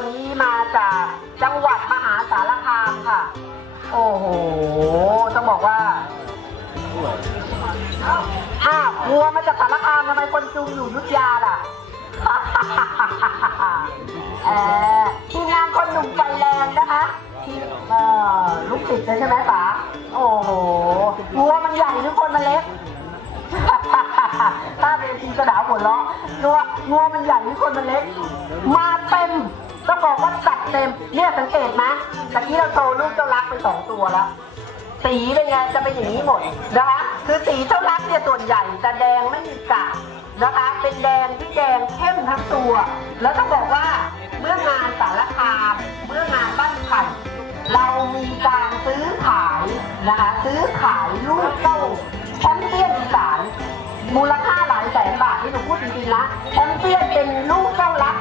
นนี้มาจากจังหวัดมหาสารคามค่ะ โอ้โห ต้องบอกว่าอ้าวัวมาจากสารคามทำไมคนจูงอยู่ยุทธยาล่ะเออทีมงานคนหนุ่มใจแรงนะคะเออลูกศิษย์เลยใช่ไหมป๋าโอ้โหวัวมันใหญ่หรือคนมันเล็กถ้าเป็นทีมกระดาวหัวเราะงัวงัวมันใหญ่หรือคนมันเล็ก มา เต็ม เนี่ยสังเกตไหมตะกี้เราโตลูกเจ้ารักไปสองตัวแล้ว สีเป็นไงจะเป็นอย่างนี้หมดนะคะ คือสีเจ้ารักเนี่ยส่วนใหญ่จะแดงไม่มีกากนะคะ เป็นแดงที่แดงเข้มทั้งตัว แล้วต้องบอกว่าเมื่องานสารคามเมื่องานบ้านไผ่เรามีการซื้อขายนะคะ ซื้อขายลูกเจ้าแชมเปี้ยนอีสานมูลค่าหลายแสนบาทที่หนูพูดจริงๆนะแชมเปี้ยนเป็นลูกเจ้ารัก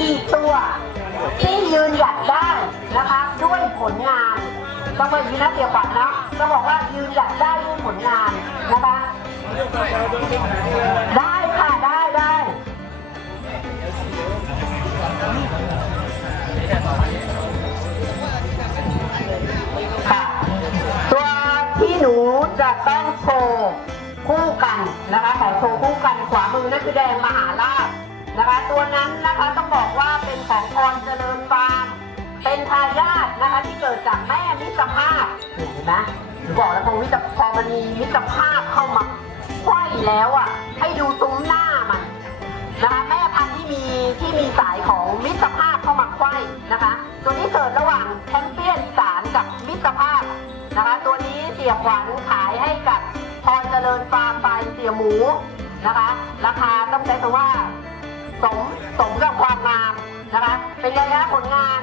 อีกตัวที่ หยัดได้นะคะด้วยผลงานต้องไปยีนนะเสียขวัญนะต้องบอกว่ายืนหยัดได้ด้วยผลงานนะคะ ได้ค่ะได้ได้ค่ะตัวที่หนูจะต้องโชว์คู่กันนะคะขอโชว์คู่กันขวามือนั่นคือแดงมหาราชนะคะ ตัวนั้นนะคะต้องบอกว่าเป็นของพรเจริญฟ้า เป็นทายาทนะคะที่เกิดจากแม่มิตรภาพเห็นไหมหนูบอกแล้วพอมิตรพอมันมีมิตรภาพเข้ามาไขว้แล้วอะ ให้ดูซุ้มหน้ามันนะคะแม่พันธุ์ที่มีที่มีสายของมิตรภาพเข้ามาไขว้นะคะ ตัวนี้เกิดระหว่างแชมเปี้ยนอีสารกับมิตรภาพนะคะ ตัวนี้เสียขวัญขายให้กับพรเจริญฟาร์มบายเสียหมูนะคะ ราคาต้องใช้คำว่าสมสมกับความงามนะคะ เป็นไงคะผลงาน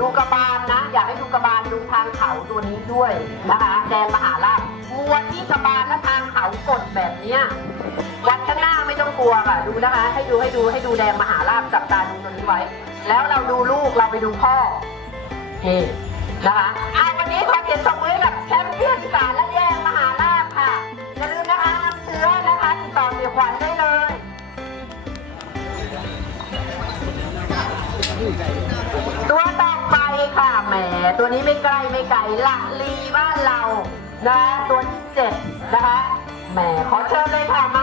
ดูกระบาลนะ อยากให้ดูกระบาลดูทางเขาตัวนี้ด้วยนะคะแดงมหาราชวัวที่กระบาลและทางเขากดแบบเนี้ยวันข้างหน้าไม่ต้องกลัวค่ะดูนะคะ ให้ดูให้ดูให้ดูแดงมหาราชจับตาดูตัวนี้ไว้ แล้วเราดูลูกเราไปดูพ่อนี่นะคะอะวันนี้ขอเขียนสมือให้กับแชมป์เปี้ยนอีสานและแดงมหาราชค่ะอย่าลืมนะคะนำเชื้อนะคะติดต่อเสียขวัญได้เลยตัวต่อ ตัวนี้ไม่ไกลไม่ไกลละลีบ้านเรานะตัวที่เจ็ดนะคะแหมขอเชิญเลยค่ะ